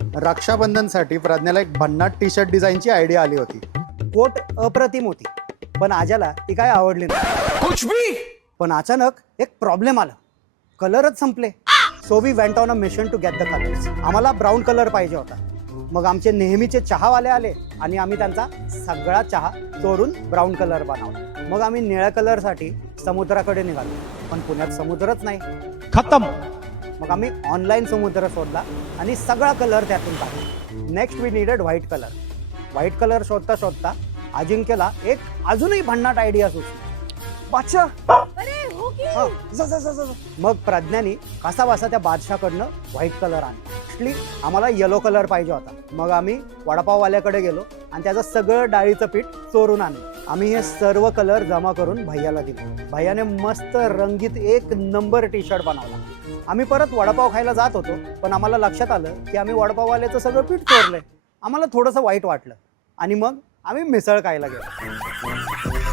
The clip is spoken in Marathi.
रक्षाबंधनसाठी प्रज्ञाला एक भन्नाट टी शर्ट डिझाईनची आयडिया आली होती. कोट अप्रतिम होती, पण आजाला ती काय आवडली नाही. कुछ भी पण अचानक एक प्रॉब्लेम आला, कलरच संपले. So we went on a mission to get the colours. आम्हाला ब्राऊन कलर पाहिजे होता. मग आमचे नेहमीचे चहावाले आले आणि आम्ही त्यांचा सगळा चहा चोरून ब्राऊन कलर बनवला. मग आम्ही निळ्या कलरसाठी समुद्राकडे निघालो, पण पुण्यात समुद्रच नाही. खत्म. मग आम्ही ऑनलाईन समुद्र शोधला आणि सगळा कलर त्यातून काढला. Next we needed white colour. White colour शोधता शोधता अजिंक्यला एक अजूनही भन्नाट आयडिया सुचली. बादशाह, हा, जा, जा, जा, जा, जा. मग प्रज्ञानी कसा बसा त्या बादशाकडनं व्हाईट कलर आणला. ॲक्च्युली आम्हाला येलो कलर पाहिजे होता. मग आम्ही वडापाववाल्याकडे गेलो आणि त्याचं सगळं डाळीचं पीठ चोरून आणलं. आम्ही हे सर्व कलर जमा करून भैयाला दिले. भैयाने मस्त रंगीत एक नंबर टी शर्ट बनवला. आम्ही परत वडापाव खायला जात होतो, पण आम्हाला लक्षात आलं की आम्ही वडापाववाल्याचं सगळं पीठ चोरलंय. आम्हाला थोडंसं वाईट वाटलं आणि मग आम्ही मिसळ खायला गेलो.